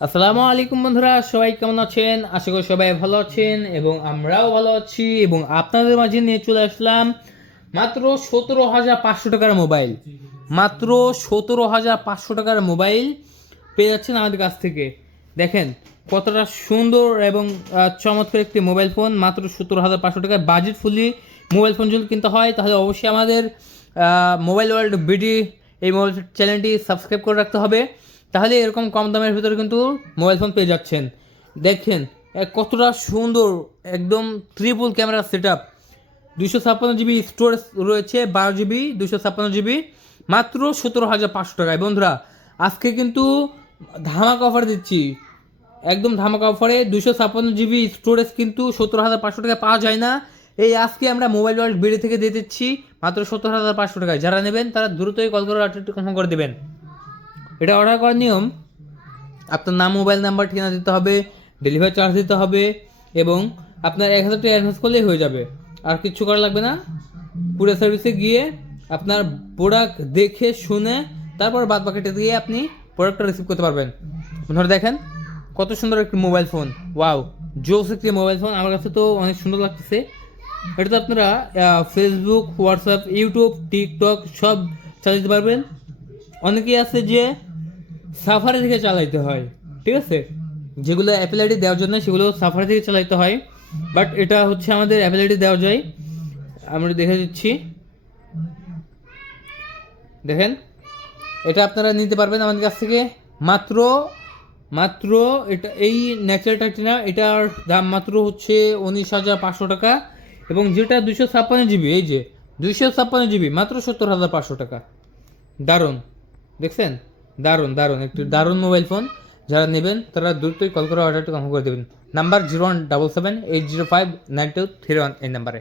আসসালামু আলাইকুম বন্ধুরা, সবাই কেমন আছেন? আশা করি সবাই ভালো আছেন এবং আমরাও ভালো আছি এবং আপনাদের মাঝে নিয়ে চলে আসলাম মাত্র 17,500 টাকার মোবাইল। মাত্র 17,500 টাকার মোবাইল পেয়ে যাচ্ছেন আমাদের কাছ থেকে। দেখেন কতটা সুন্দর এবং চমৎকার একটি মোবাইল ফোন। মাত্র 17,500 টাকায় বাজেট ফুলি মোবাইল ফোন যদি কিনতে হয় তাহলে অবশ্যই আমাদের মোবাইল ওয়ার্ল্ড বিডি এই মোবাইল চ্যানেলটি সাবস্ক্রাইব করে রাখতে হবে। তাহলে এরকম কম দামের ভিতরে কিন্তু মোবাইল ফোন পেয়ে যাচ্ছেন। দেখেন কতটা সুন্দর, একদম triple camera set up, 256 GB storage রয়েছে, 12 জিবি 256 জিবি, মাত্র 17,500 টাকায়। বন্ধুরা আজকে কিন্তু ধামাকা অফার দিচ্ছি, একদম ধামাকা অফারে 256 জিবি স্টোরেজ কিন্তু 17,500 টাকায় পাওয়া যায় না। এই আজকে আমরা মোবাইল ওয়ার্ল্ড বিডি থেকে দিয়ে দিচ্ছি মাত্র 17,500 টাকায়। যারা নেবেন তারা দ্রুতই কল করে অর্ডারটি কনফার্ম করে দেবেন। এটা অর্ডার করার নিয়ম, আপনার নাম, মোবাইল নাম্বার, ঠিকানা দিতে হবে, ডেলিভারি চার্জ দিতে হবে এবং আপনার 1,000 টাকা অ্যাডভান্স করলেই হয়ে যাবে। আর কিছু করা লাগবে না। পুরো সার্ভিসে গিয়ে আপনার প্রোডাক্ট দেখে শুনে তারপর বাদ বাকিটা দিয়ে আপনি প্রোডাক্টটা রিসিভ করতে পারবেন। ধরে দেখেন কত সুন্দর একটি মোবাইল ফোন। ওয়াও, জোস একটি মোবাইল ফোন, আমার কাছে তো অনেক সুন্দর লাগতেছে। এটা তো আপনারা ফেসবুক, হোয়াটসঅ্যাপ, ইউটিউব, টিকটক সব চালাতে পারবেন। অনেকেই আছে যে সাফারি থেকে চালাইতে হয়, ঠিক আছে, যেগুলো অ্যাপেল আইডি দেওয়ার জন্য সেগুলো সাফারি থেকে চালাইতে হয়, বাট এটা হচ্ছে আমাদের অ্যাপেল আইডি দেওয়া যায়। আমরা দেখে দিচ্ছি, দেখেন এটা আপনারা নিতে পারবেন আমাদের কাছ থেকে মাত্র মাত্র এটা এই ন্যাচারাল টাইটিনা, এটার দাম মাত্র হচ্ছে 19,500 টাকা এবং যেটা 256 জিবি, এই যে 256 জিবি মাত্র 70,500 টাকা। দারুণ, দেখছেন, দারুণ দারুণ একটি দারুণ মোবাইল ফোন। যারা নেবেন তারা দ্রুতই কল করে অর্ডারটি কনফার্ম করে দেবেন। নাম্বার 0177805923 এই নাম্বারে।